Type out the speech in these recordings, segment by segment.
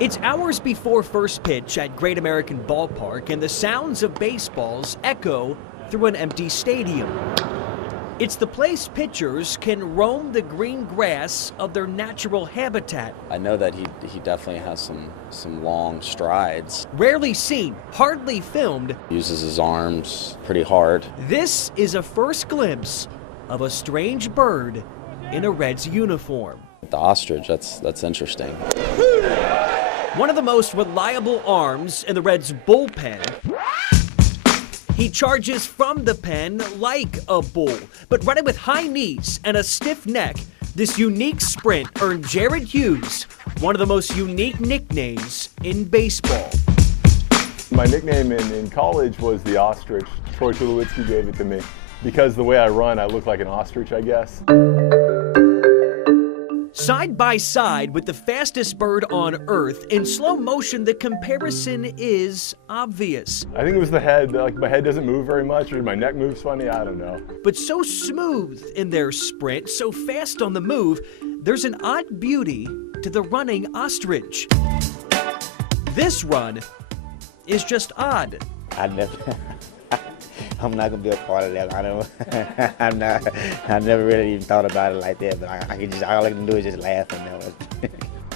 It's hours before first pitch at Great American Ballpark, and the sounds of baseballs echo through an empty stadium. It's the place pitchers can roam the green grass of their natural habitat. I know that he definitely has some long strides. Rarely seen, hardly filmed. Uses his arms pretty hard. This is a first glimpse of a strange bird in a Reds uniform. The ostrich, that's interesting. One of the most reliable arms in the Reds bullpen. He charges from the pen like a bull, but running with high knees and a stiff neck, this unique sprint earned Jared Hughes one of the most unique nicknames in baseball. My nickname in college was the ostrich. Troy Tulowitzki gave it to me. Because the way I run, I look like an ostrich, I guess. Side by side with the fastest bird on Earth, in slow motion, the comparison is obvious. I think it was the head. Like, my head doesn't move very much, or my neck moves funny, I don't know. But so smooth in their sprint, so fast on the move, there's an odd beauty to the running ostrich. This run is just odd. I'm not gonna be a part of that. I never really even thought about it like that. But all I can do is just laugh and know.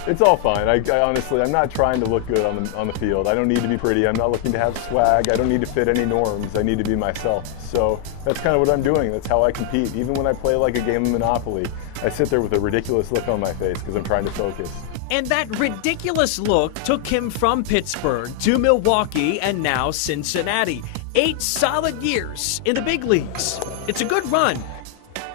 It's all fine. I honestly, I'm not trying to look good on the field. I don't need to be pretty. I'm not looking to have swag. I don't need to fit any norms. I need to be myself. So that's kind of what I'm doing. That's how I compete. Even when I play like a game of Monopoly, I sit there with a ridiculous look on my face because I'm trying to focus. And that ridiculous look took him from Pittsburgh to Milwaukee and now Cincinnati. 8 solid years in the big leagues. It's a good run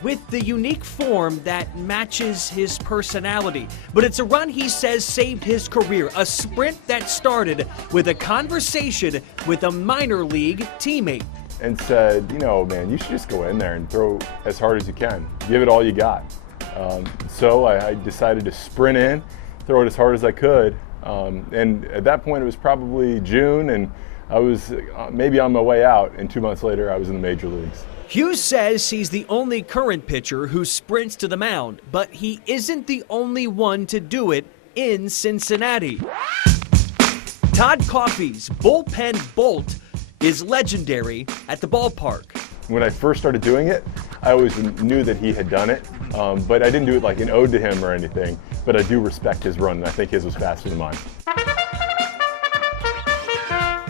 with the unique form that matches his personality. But it's a run he says saved his career, a sprint that started with a conversation with a minor league teammate. And said, you know, man, you should just go in there and throw as hard as you can. Give it all you got. So I decided to sprint in, throw it as hard as I could. And at that point, it was probably June, and I was maybe on my way out, and 2 months later, I was in the major leagues. Hughes says he's the only current pitcher who sprints to the mound, but he isn't the only one to do it in Cincinnati. Todd Coffey's bullpen bolt is legendary at the ballpark. When I first started doing it, I always knew that he had done it, but I didn't do it like an ode to him or anything, but I do respect his run, and I think his was faster than mine.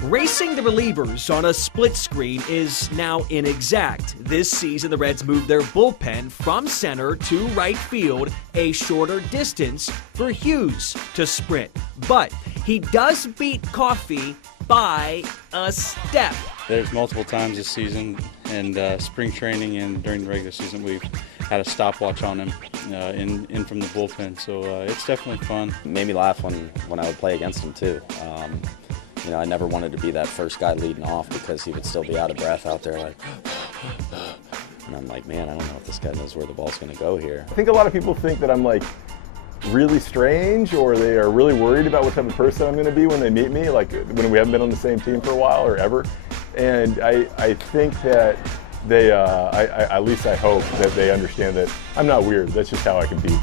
Racing the relievers on a split screen is now inexact. This season, the Reds moved their bullpen from center to right field, a shorter distance for Hughes to sprint. But he does beat Coffey by a step. There's multiple times this season, and spring training and during the regular season, we've had a stopwatch on him in from the bullpen. So it's definitely fun. It made me laugh when I would play against him too. You know, I never wanted to be that first guy leading off because he would still be out of breath out there like, and I'm like, man, I don't know if this guy knows where the ball's going to go here. I think a lot of people think that I'm like really strange, or they are really worried about what type of person I'm going to be when they meet me, like when we haven't been on the same team for a while or ever. And I think that they, at least I hope that they understand that I'm not weird. That's just how I compete.